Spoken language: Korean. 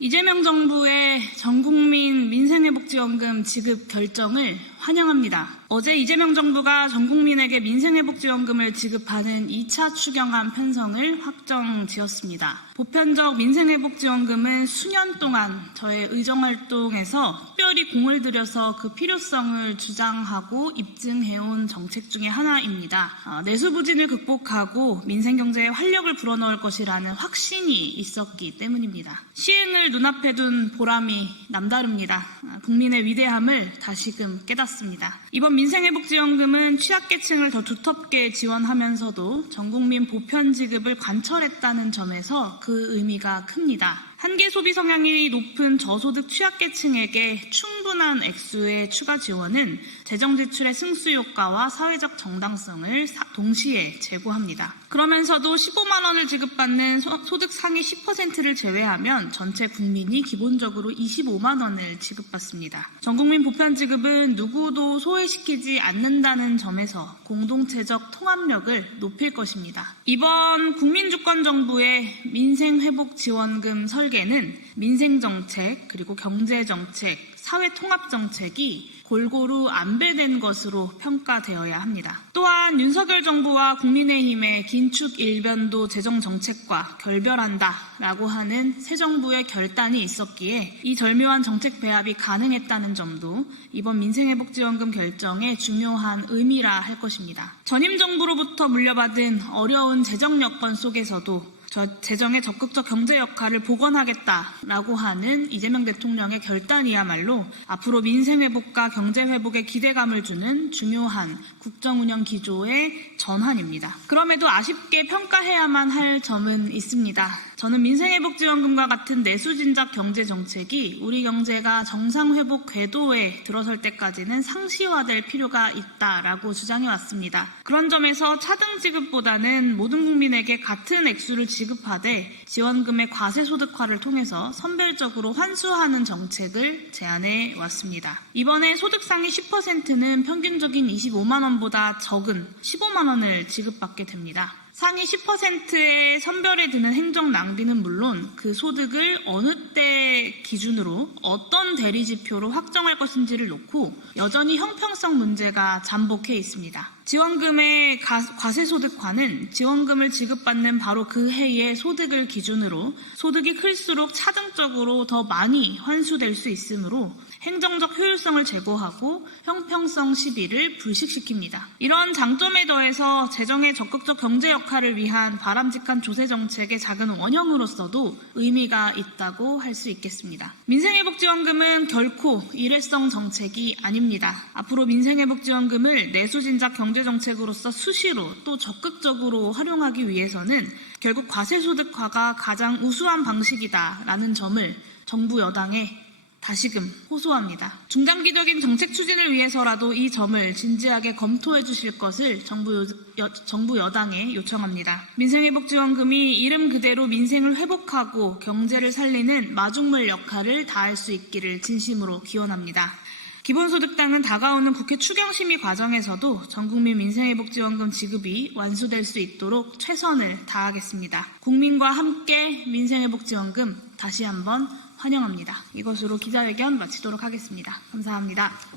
이재명 정부의 전국민 민생회복지원금 지급 결정을 환영합니다. 어제 이재명 정부가 전국민에게 민생회복지원금을 지급하는 2차 추경안 편성을 확정지었습니다. 보편적 민생회복지원금은 수년 동안 저의 의정활동에서 특별히 공을 들여서 그 필요성을 주장하고 입증해온 정책 중에 하나입니다. 내수부진을 극복하고 민생경제에 활력을 불어넣을 것이라는 확신이 있었기 때문입니다. 시행을 눈앞에 둔 보람이 남다릅니다. 국민의 위대함을 다시금 깨닫습니다. 이번 민생회복지원금은 취약계층을 더 두텁게 지원하면서도 전국민 보편 지급을 관철했다는 점에서 그 의미가 큽니다. 한계 소비 성향이 높은 저소득 취약계층에게 충분한 액수의 추가 지원은 재정 지출의 승수 효과와 사회적 정당성을 동시에 제고합니다. 그러면서도 15만 원을 지급받는 소득 상위 10%를 제외하면 전체 국민이 기본적으로 25만 원을 지급받습니다. 전국민 보편 지급은 누구도 소외시키지 않는다는 점에서 공동체적 통합력을 높일 것입니다. 이번 국민주권정부의 민생회복지원금 설계는 민생정책, 그리고 경제정책, 사회통합정책이 골고루 안배된 것으로 평가되어야 합니다. 또한 윤석열 정부와 국민의힘의 긴축 일변도 재정정책과 결별한다라고 하는 새 정부의 결단이 있었기에 이 절묘한 정책 배합이 가능했다는 점도 이번 민생회복지원금 결정의 중요한 의미라 할 것입니다. 전임 정부로부터 물려받은 어려운 재정 여건 속에서도 재정의 적극적 경제 역할을 복원하겠다라고 하는 이재명 대통령의 결단이야말로 앞으로 민생회복과 경제회복에 기대감을 주는 중요한 국정운영 기조의 전환입니다. 그럼에도 아쉽게 평가해야만 할 점은 있습니다. 저는 민생회복지원금과 같은 내수진작 경제정책이 우리 경제가 정상회복 궤도에 들어설 때까지는 상시화될 필요가 있다라고 주장해왔습니다. 그런 점에서 차등 지급보다는 모든 국민에게 같은 액수를 지급하되 지원금의 과세소득화를 통해서 선별적으로 환수하는 정책을 제안해 왔습니다. 이번에 소득 상위 10%는 평균적인 25만 원보다 적은 15만 원을 지급받게 됩니다. 상위 10%의 선별에 드는 행정 낭비는 물론 그 소득을 어느 때 기준으로 어떤 대리지표로 확정할 것인지를 놓고 여전히 형평성 문제가 잠복해 있습니다. 지원금의 과세소득화는 지원금을 지급받는 바로 그 해의 소득을 기준으로 소득이 클수록 차등적으로 더 많이 환수될 수 있으므로 행정적 효율성을 제고하고 형평성 시비를 불식시킵니다. 이런 장점에 더해서 재정의 적극적 경제 역할을 위한 바람직한 조세정책의 작은 원형으로서도 의미가 있다고 할 수 있겠습니다. 민생회복지원금은 결코 일회성 정책이 아닙니다. 앞으로 민생회복지원금을 내수진작 경제정책으로서 수시로 또 적극적으로 활용하기 위해서는 결국 과세소득화가 가장 우수한 방식이다라는 점을 정부 여당에 다시금 호소합니다. 중장기적인 정책 추진을 위해서라도 이 점을 진지하게 검토해 주실 것을 정부 여당에 요청합니다. 민생회복지원금이 이름 그대로 민생을 회복하고 경제를 살리는 마중물 역할을 다할 수 있기를 진심으로 기원합니다. 기본소득당은 다가오는 국회 추경심의 과정에서도 전국민 민생회복지원금 지급이 완수될 수 있도록 최선을 다하겠습니다. 국민과 함께 민생회복지원금 다시 한번 환영합니다. 이것으로 기자회견 마치도록 하겠습니다. 감사합니다.